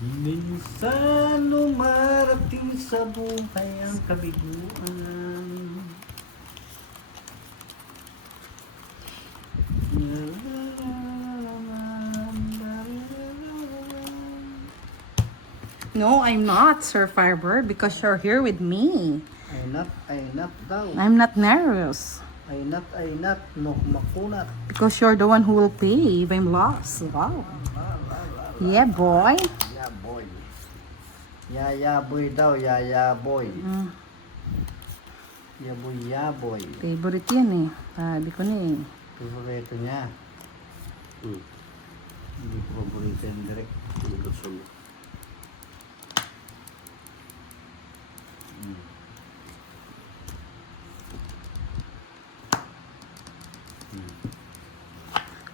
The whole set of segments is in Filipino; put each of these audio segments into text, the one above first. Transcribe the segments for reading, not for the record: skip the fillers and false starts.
Minsan lumarating sa buhay ang kabiguan. No, I'm not, Sir Firebird, because you're here with me. Ay not daw. I'm not nervous. Ay not, no makunat. Because you're the one who will pay if I'm lost. Wow. Yeah, boy. Yeah, boy. Yaya boy daw, yaya boy. Yaboy, yaboy. Favorite yan eh. Sabi ko na eh. Favorito niya. Hindi ko paborito yung direct.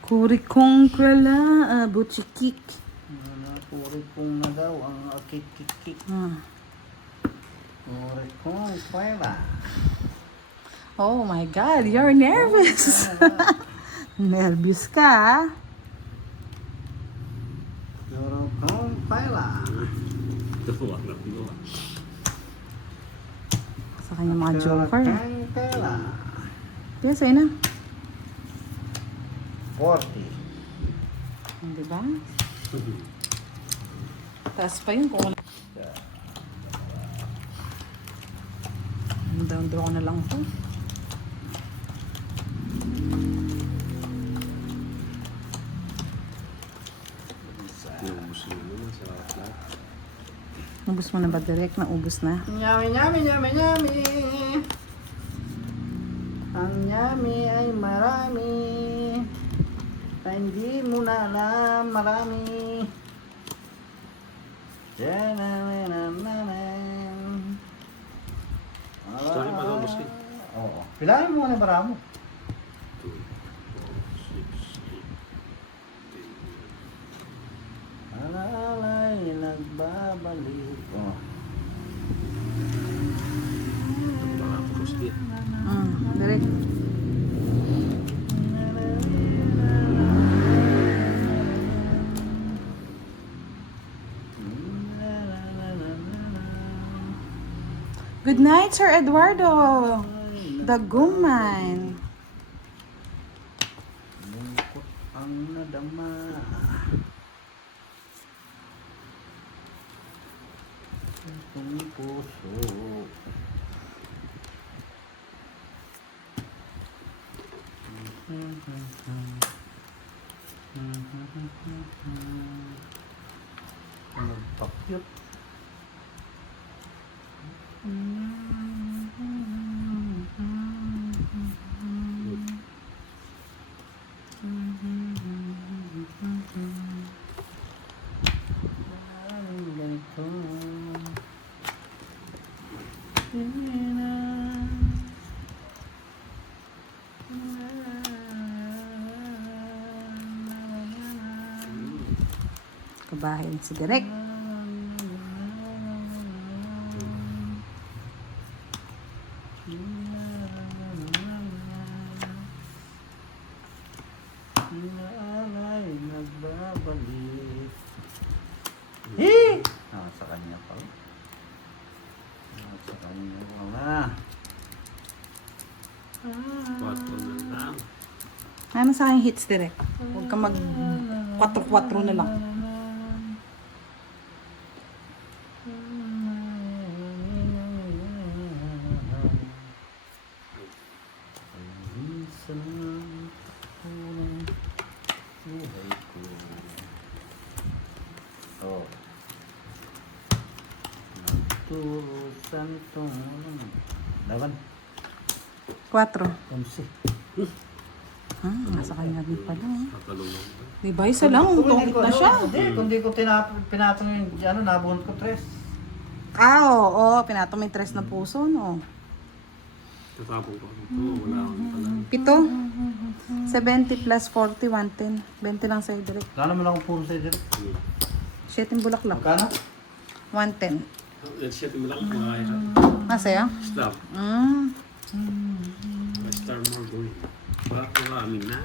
Kuri kong krala, butchikik. Puri kong na daw ang akik-kik-kik. Puri kong kwela. Oh my God, you're nervous. Nervous ka ah. Puri kong kwela. Sa kanya mga joker. Puri kong kwela. Kaya sa'yo na. 40. Diba? Taas pa yun kung wala. Down draw ko na lang to. Ubus mo na ba direct? Naubos na? Yummy, yummy, yummy, yummy. Ang yummy ay marami. Na hindi mo na alam marami. Sorry, mag-ubos ka. Oo. Pilahin mo na para mo. 2, 4, 6, 8. Alalay nagbabalik. Oh. Nakapagos din. Direct. Good night, Sir Eduardo. Daguman. Lungkot ang nadama. Itong puso. Nagpakyut. Kabahin si Direk. Inaalay nagbabalik. Eh! Sa kanya pa. Sa kanya wala. 4 na lang. Ano sa akin hits, Direk? Huwag ka mag 4-4 na lang. Minsan unang buhay ko. Oh. Nagturo santong laban. 4. 11. Nasa kanya din pala. Kakalulong. Diba, isa lang. Tungkit na siya. Hindi, kung di ko pinatong yung nabuhon ko 3. Oo. Pinatong may 3 na puso, no? Tatapong ko. Ito, wala akong pala. 7. 70 plus 40, 110. 20 lang sa'yo, Direk. Wala naman akong puro sa'yo dito. 7 bulaklak. Magkano? 110. Let's set mo lang kung kaya. Masaya? Stop. Star more going. Bakit marami na?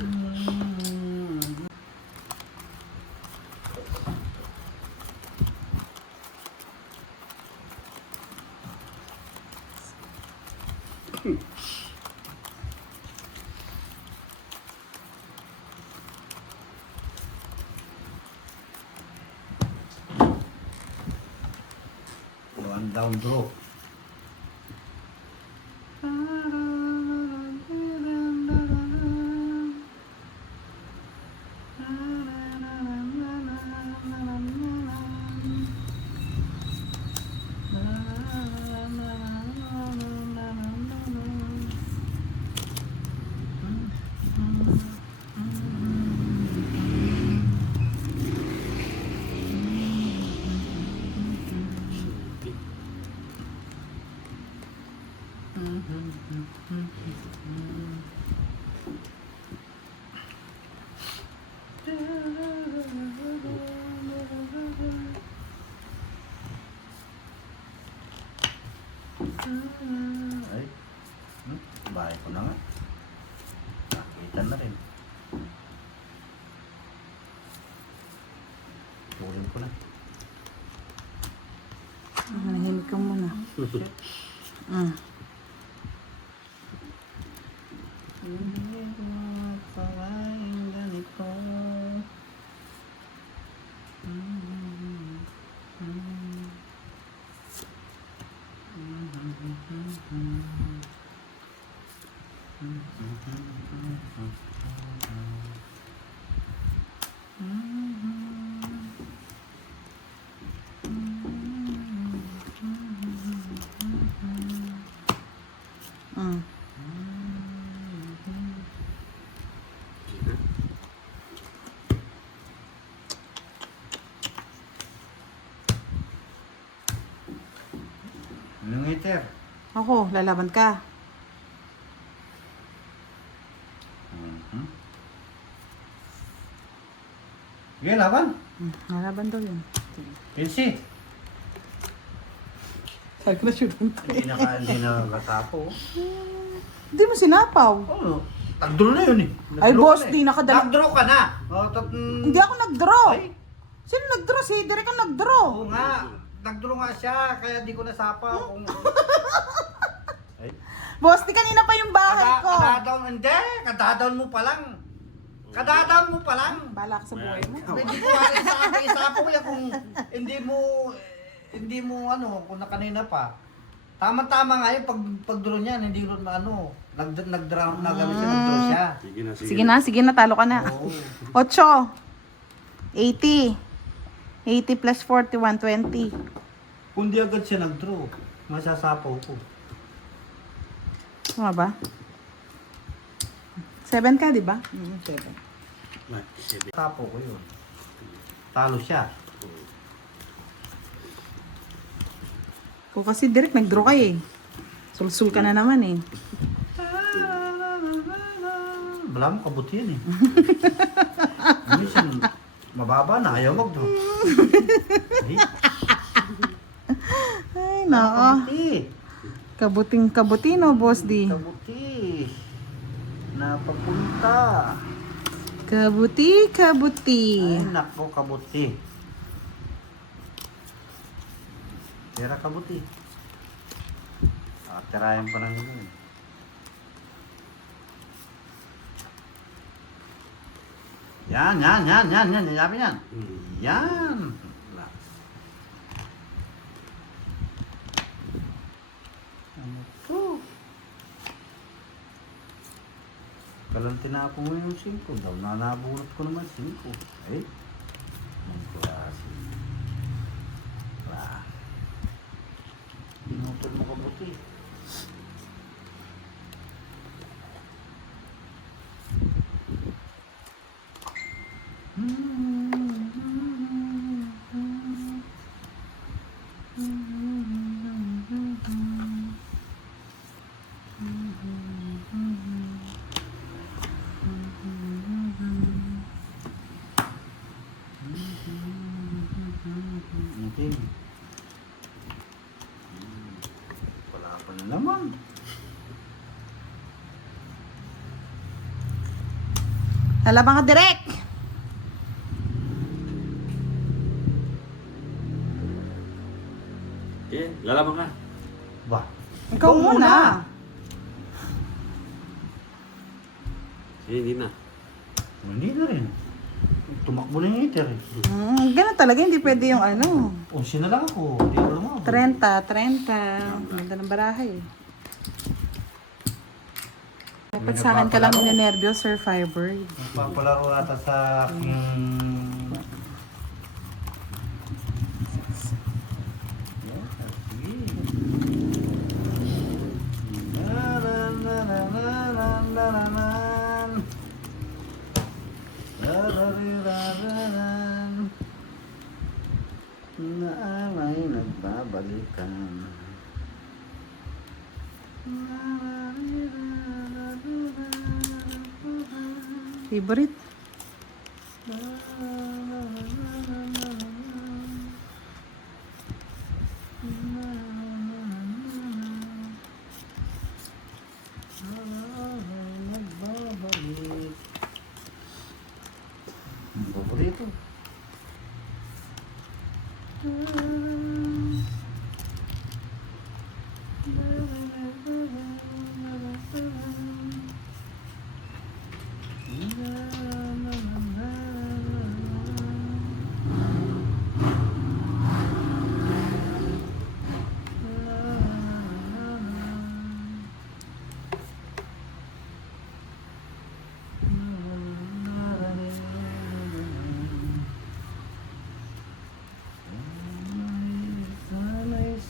Down draw. Ay, bahay ko na nga. Nakita na rin. Tulin ko na. Manahimik ka muna. Mm. Hindi ko makawain ganito. Mm. Anong heater? Ako, lalaban ka. Sige, laban. Lalaban daw yun. Pinsi. Sabi ko na shoot. Hindi na nakasapo. Hindi mo sinapaw. Oo. Nag-draw na yun eh. Ay, Nag-draw boss, ka na eh. di nakadala. Nag-draw ka na. Hindi ako nag-draw. Ay, Sino nag-draw? Si Derek ang nag-draw. oo nga. Nag-draw nga siya, kaya di ko nasapa. Kung... Ay. Boss, di kanina pa yung bahay ko. Kadadawn, hindi. Kadadawn mo pa lang. Kadadawn mo pa lang. Bala ka sa buhay mo. Hindi ko nga isapo ko yan kung hindi mo ano, kung nakanina pa. Tama-tama nga yun, pag-draw niyan, hindi rin ano, nag-draw na gano'n siya, nag-draw siya. Sige na, talo ka na. Oo. 8. 80. 80 plus 40, 120. Kung di agad siya nag-draw, masasapaw ko. Tama ba? 7 ka, di ba? 7. Sapaw ko yun. Talo siya. Kung kasi direct nag-draw ka eh. Sulsul ka na naman eh. Wala mo kabuti yan eh. Minsan, mababa na, ayaw mag-draw. Ay, nako. Kabuti. Kabuti no, boss D. Kabuti. Napapunta. Kabuti. Ay, nako, kabuti. Tira kabuti. Tirayan pa ng yun. Yan. Yabi yan. Yan. Ano to? Kalang tinapon mo yung 5 daw. Nanabunot ko naman 5. Ay. Ang klase. Pinutol mo kabuti. Okay. Wala pa na naman. Lalaban ka direct. Lalaban ka. Ba? Ikaw muna. Hindi na. Hindi na rin. Tumakbo na yung heater eh. Ganun talaga, hindi pwede yung ano. O, sinala ako. Hindi ko naman. 30. Ganda ng barahay. Dapat sa akin ka lang ninenervyos, Sir Firebird. Papalaro ata sa aking... Na ay nagbabalikan. Favorite? Nagbabalik. Paborito.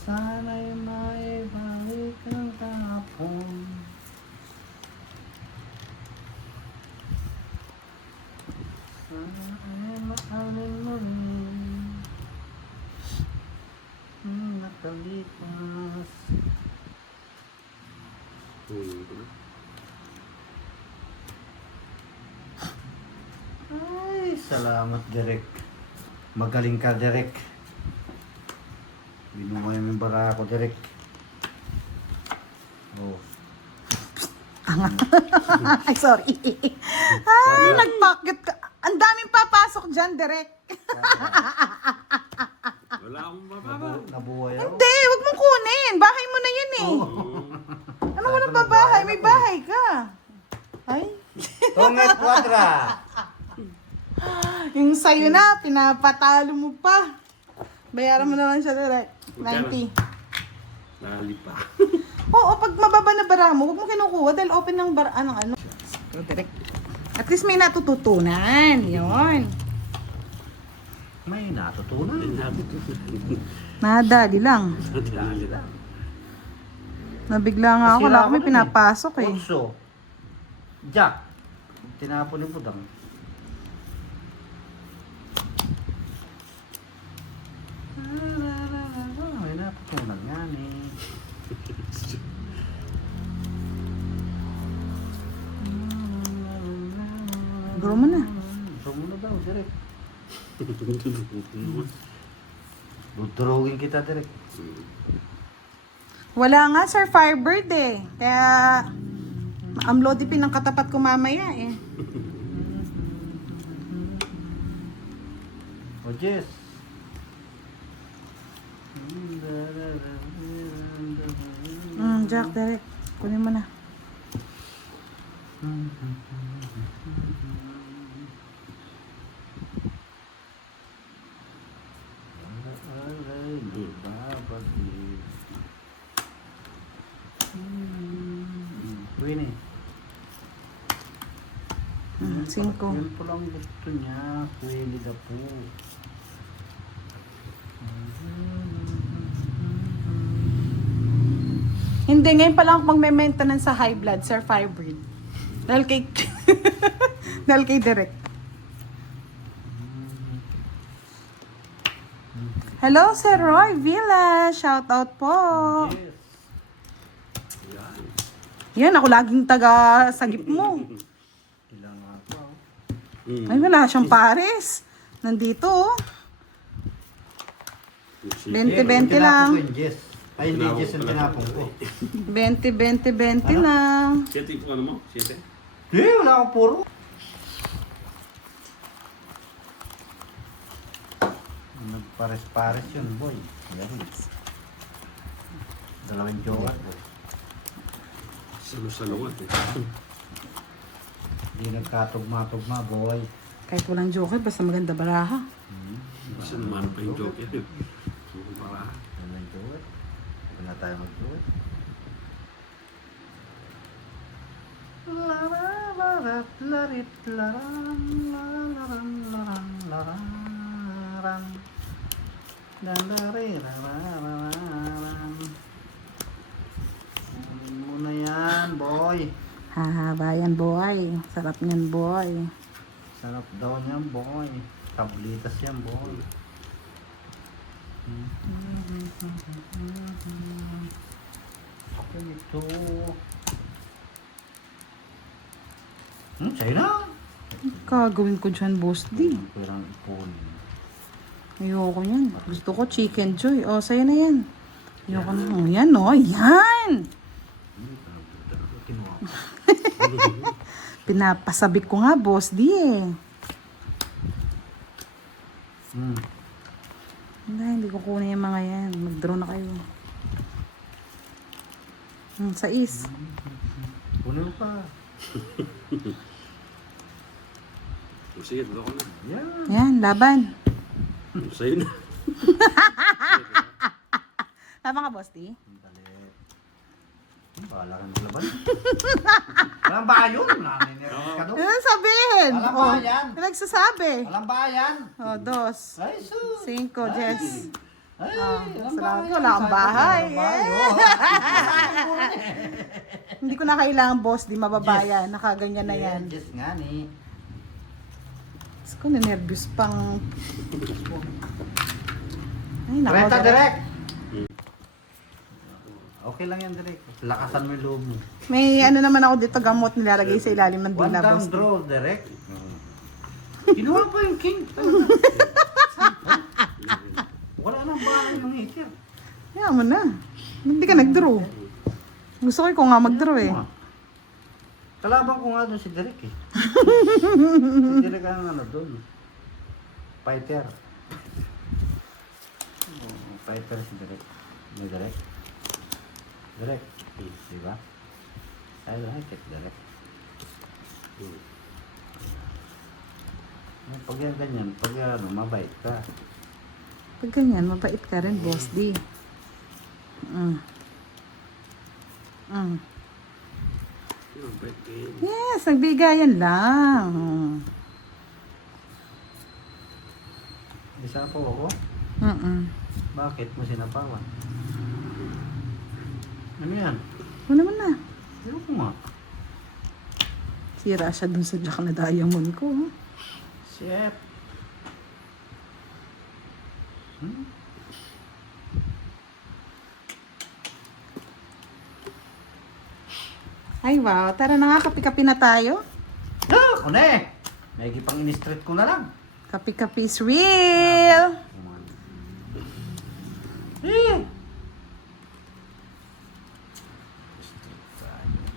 Sana'y may balik ng kahapon. Sana'y mahalin mo rin nakalipas. Ay, salamat Derek. Magaling ka Derek. Binuhay mo yung bara ko, Derek. Oh. Ay, sorry. Ay, nagpakit ka. Ang daming papasok dyan, Direk. Wala akong mababa. Nabuhay ako. Hindi, wag mong kunin. Bahay mo na yan eh. Ano walang babahay? May bahay ka. Ay. Tungat Quadra! Yung sayo na, pinapatalo mo pa. Bayaran mo na lang siya, Direk. 90. Nali pa. Oo, pag mababa na bara mo, huwag mo kinukuha dahil open ng bara, ano. So, Direk. At least may natututunan. Yun. May natutunan. Nadali lang. Nali lang. Nabigla nga ako. Wala ko may pinapasok eh. Otso. Jack. Tinapon yung budang. May natutunan nga eh. Draw mo na. Draw mo na daw, Derek. Dudurugin kita, Derek. Wala nga, Sir Firebird eh. Kaya, amlodipin ang katapat ko mamaya eh. O, Jess. Jack, Derek. Kunin mo na. Winnie. 5. Yun po lang gusto niya. Winnie the Pooh. Hindi, ngayon pa lang ako magme-maintenance sa high blood, Sir Firebird. Dahil kay... Dahil kay Derek. Hello, Sir Roy Villa. Shout out po. Yes. Yan, ako laging taga-sagip mo. Ilang nga pa. Ay, wala siyang pares. Nandito, oh. 20-20 lang. Jess. Ay, hindi Jess ang tinapong ko. 20 lang. 7 po ano mo? 7? Wala akong puro. Nagpares-pares yun, boy. Yan. Dalawang jowa, boy. Salo-salungan eh. Hindi nagkatugma-tugma, boy. Kahit walang joker, basta maganda baraha. Kasi naman pa yung joke yan. Para. Dalawang jowa. Malapit na tayo mag-draw. Muna yan, boy. Hahaba yan, boy. Sarap niyan, boy. Sarap daw niyan, boy. Tablitas yan, boy. Ako ito. Sa'yo na. Kagawin ko dyan, boss D. Perang ipon. Ayoko yan. Gusto ko chicken joy. O, sa'yo na yan. Ayoko na. O, yan o. Yan! Kinuha ko. Pinapasabik ko nga, boss D eh. Hindi ko kunin yung mga yan. Mag-draw na kayo. Sais. Kunin mo pa. Sige, dito ko na. Yan. Yan, laban. Sa'yo na. Laban ka, boss D? Dali. Bahala ka ng laban. Walang ba yun? Naninervous ka doon. Ano sabihin? Alam ba yan? Nagsasabi. Walang ba yan? O, 2, Ay, sus. 5, Jess. Ay, walang Salamat. bayan. Wala kang bahay. Walang bayan. Hindi ko na kailangan, boss D, mababaya. Nakaganyan na yan. Yes nga ni. Diyos ko, nervous pang... Ay, nako. Renta direct. direct. Okay lang yan direct. Lakasan mo yung loob mo. May ano naman ako dito, gamot nilalagay sa ilalim ng One dila, down boss D. draw direct. Kinuha pa yung king. Wala nang bahay ng hater. Kaya mo na. Hindi ka nag-draw. Gusto ko ikaw nga mag-draw eh. Kalaban ko nga doon si Derek eh. Si Derek ang ano doon. Fighter. Oh, fighter si Derek. May Derek. Derek. Diba? I like it, Derek. Pag yan ganyan, pag ano, mabait ka. Pag ganyan, mabait ka rin, boss D. Yes, nagbigayan lang. Isa po ako? Bakit mo sinapawan? Ano yan? Ano naman na. Ayoko nga. Sira siya dun sa jack na diamond ko. Oh. Shit. Ay, wow. Tara na nga, kapi-kapi na tayo. Ako na eh. May pang in-street ko na lang. Kapi-kapi is real.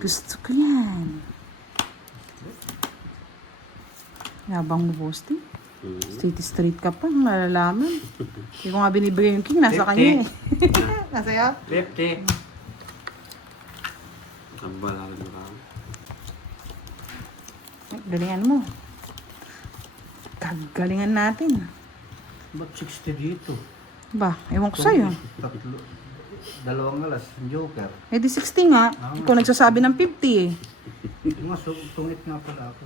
Gusto ko yan. Yabang mo, boss D. Straight ka pa, malalaman. Hindi ko nga binibigay yung king, nasa 50. kanya eh. Nasa iyo? 50. Sambal ako na ako. Galingan mo. Kagalingan natin. Ba't 60 dito? Ba, ewan ko sa'yo. Tatlo. Dalawang alas. Joker. Eh di 60 nga. Ikaw nagsasabi ng 50 eh. Mas tungit nga pala ako.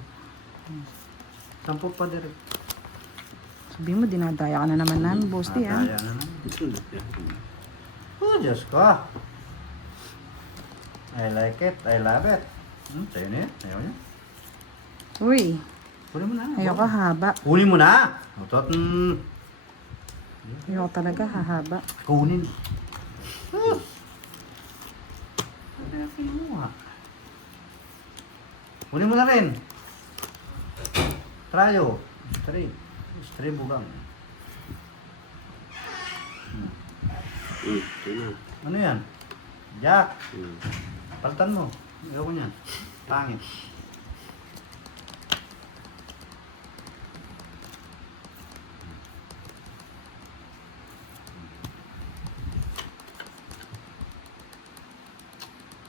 10 pa direct. Sabi mo, dinadaya ka na naman namin, boss D ah. Kaya na naman. Oh, Diyos ko. I like it. I love it. Sa'yo na yan. Ayaw niya. Uy, Kunin mo na. ayoko haba. Kunin mo na. Utot. Ayoko talaga hahaba. Kunin. Ano kaya kinuha? Kunin mo na rin. Trayo. Straight. Straight bugang. Ito na. Ano yan? Jack. Palitan mo. Ayaw ko niyan. Pangit.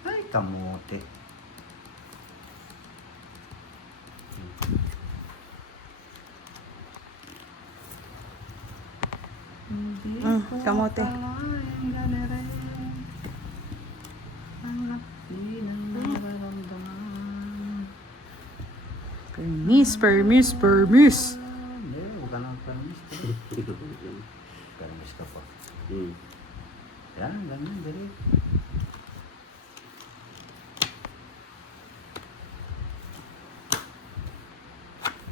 Ay, kamote. Kamote. permis. Hindi, huwag ka nang permis. Permis ka pa. Hmm. Yan, ganyan, dali.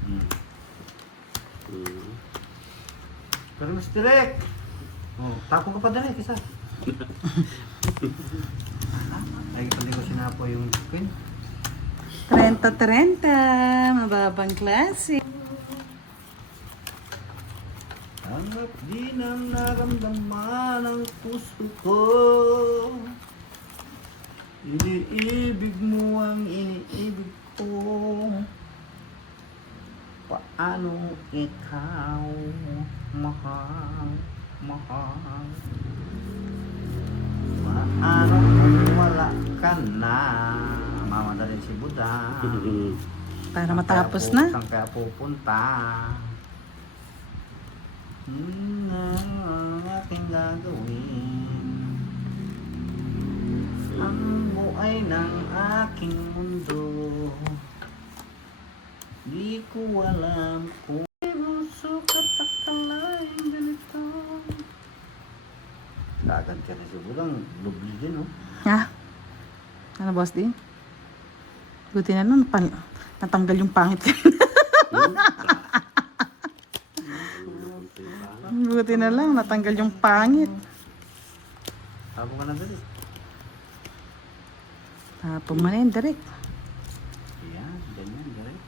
Hmm. Permis direct. Oh, tapon ka pa direct, isa. Ay, hindi ko sinapo yung pin. 30-30. Mababang klase. Hanggat di nang naramdaman ang puso ko, iniibig mo ang iniibig ko. Paano ikaw mahal? Paano kung wala ka na? Mamadalin si Buddha. Para matapos na. Saan kaya pupunta? Ang aking gagawin. Ang buhay ng aking mundo. Di ko alam kung gusto ka takalain ganito. Kaganti na si Budang, lubli din oh. Ha? Ano, boss din? Buti na nun, natanggal yung pangit. Buti na lang, natanggal yung pangit. Tabo ka na dali. Tapos mo na yun, direct. Yan, ganyan, direct.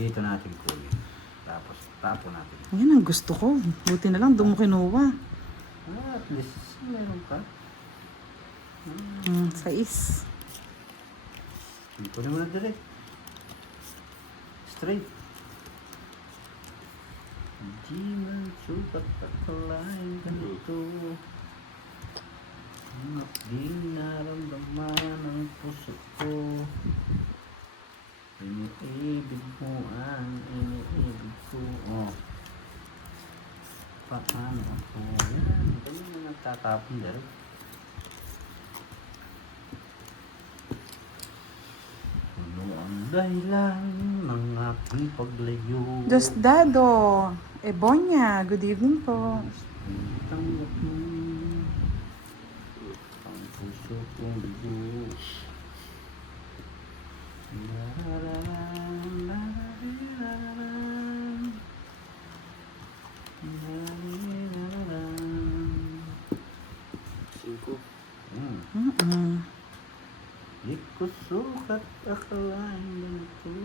Dito natin kunin. Tapos tapo natin. Yan ang gusto ko. Buti na lang, doon mo kinuha. At least meron ka. Sais. Kunin mo na direct. Straight. Di man sukat akalain ganito. Di naramdaman ang puso ko. Iniibig mo ang iniibig ko. Oh. Paano ako? Yan. Ganyan na nagtatapon direct. Ano ang dahilan ng aking paglayo? Diosdado. Ebonya. Good evening po. Tanggap mo ang puso kong bigo. Cinco. Di ko sukat akalain ganito.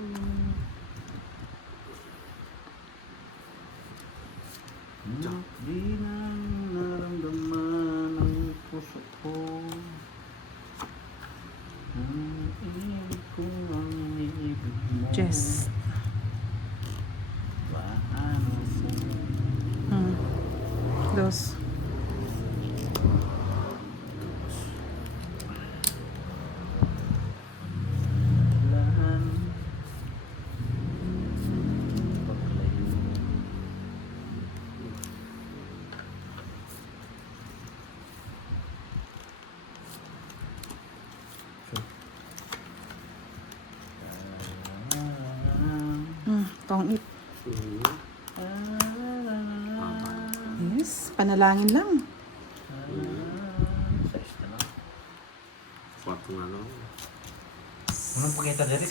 Di na naramdaman ang puso ko. Ang iniibig ko, ang iniibig mo. Jess. Paano ko? Dos. Lahan paglayo. Tong it. Hmm. Yes. Panalangin lang. Size na lang. Quatro nga lang. Anong pakita dali?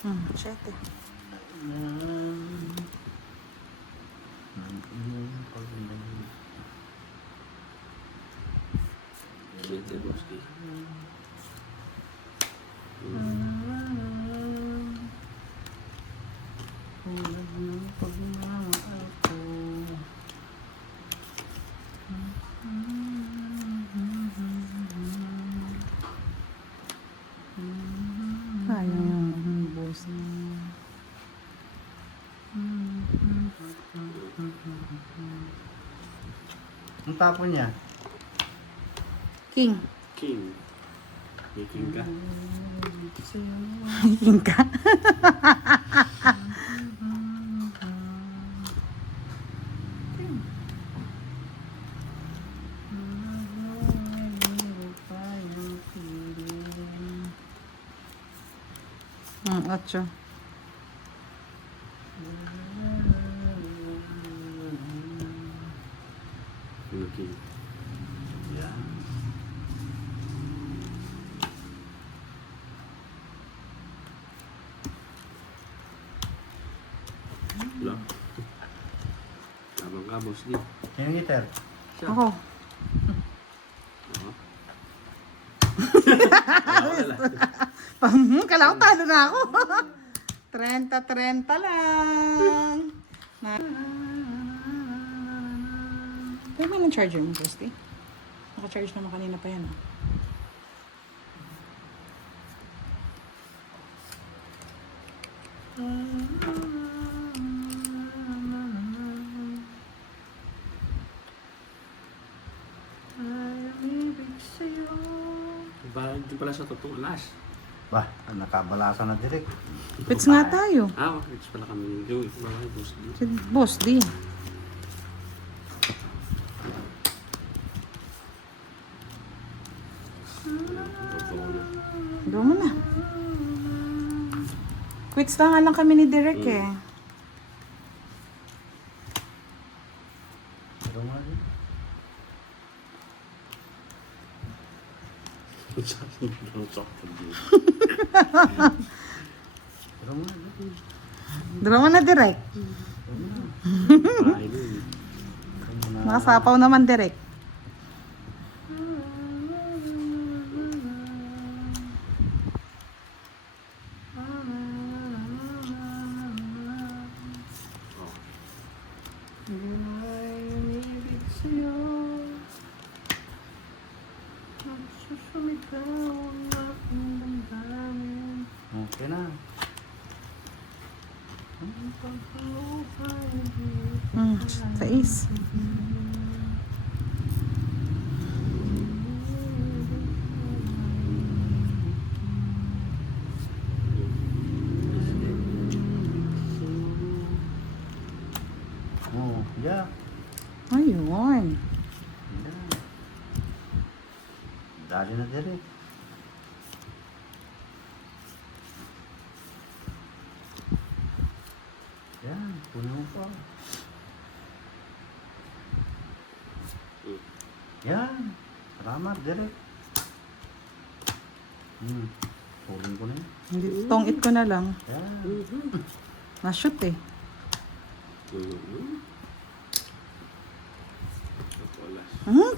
Siyete. Siyete, boski. Sayang yung boss niya. Ang tapo niya. King. King. May king ka. King ka. Ocho. Ano king? Yan. Wala. Tabang ka, boski. Sino yung hitter? Siya. Ako. Oo. Wala. Kala ko talo na ako. 30-30 lang. Kaya may ng charger mo, Christy? Naka-charge naman kanina pa yan. Di pala sa totoong alas. Bah, nakabalasan na direct. Pits nga tayo. It's pala kami yung mga boski. Si Boss D. Totoo na. Doon mo na. Quits na nga lang kami ni Derek eh. Pero nga din. Pero nga din. Doon mo na Derek. Ay, nun. Nakasapaw naman Derek. Oh. Okay na. Sais. Oh, yeah. Ayun. Yeah. Dali na direct. Yan, puno mo pa. Yan. Salamat, direct. Pulin ko na yun. Hindi, tong-it ko na lang. Yan. Na-shoot eh.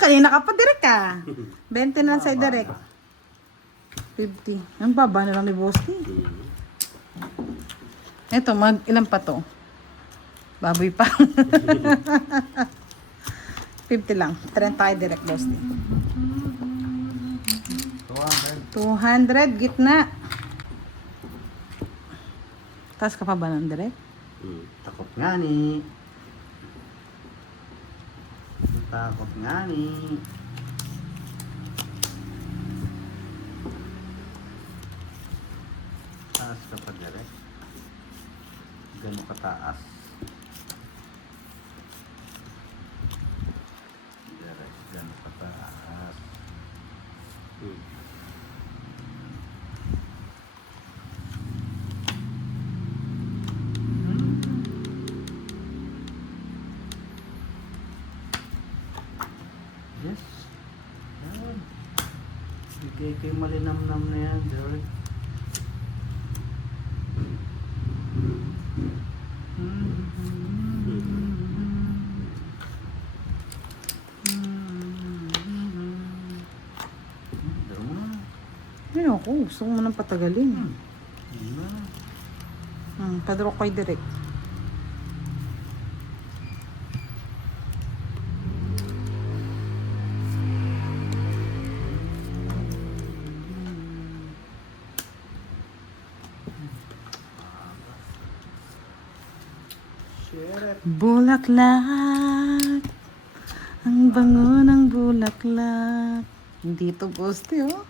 Kanina ka pa Derek ka. 20 na lang sa Derek. 50. Ang baba na lang ni Boss D. Eto, ilan pa to? Baboy pa. 50 lang. 30 kay Derek Boss D. 200. 200, gitna. Taas ka pa ba ng Derek? Takot nga ni. Takot nga ni. Taas ka pa direct. Gano'n kataas. Direct, gano'n kataas. Yes. Yan. Bigay kayo malinamnam na yan, George. Ayoko, gusto ko munang patagalin. Padro ko kay direct. Shit. Bulaklak. Ang bango ng bulaklak. Hindi ito poste, oh.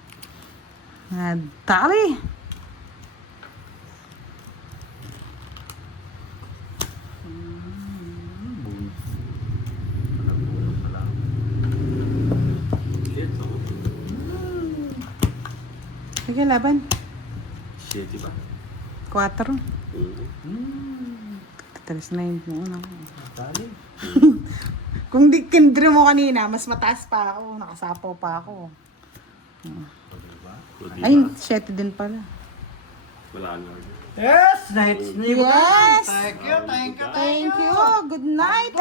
Tali. Shit, ako. Sige, laban. Shit, iba. 4. Mm. Talis na yun mo una. Dali. Kung di kindre mo kanina, mas mataas pa ako. Nakasapaw pa ako. So, Ay, diba? 7 din pala. Wala na. Yes! Night. Yes! Thank you, thank you, Thank you. Good night.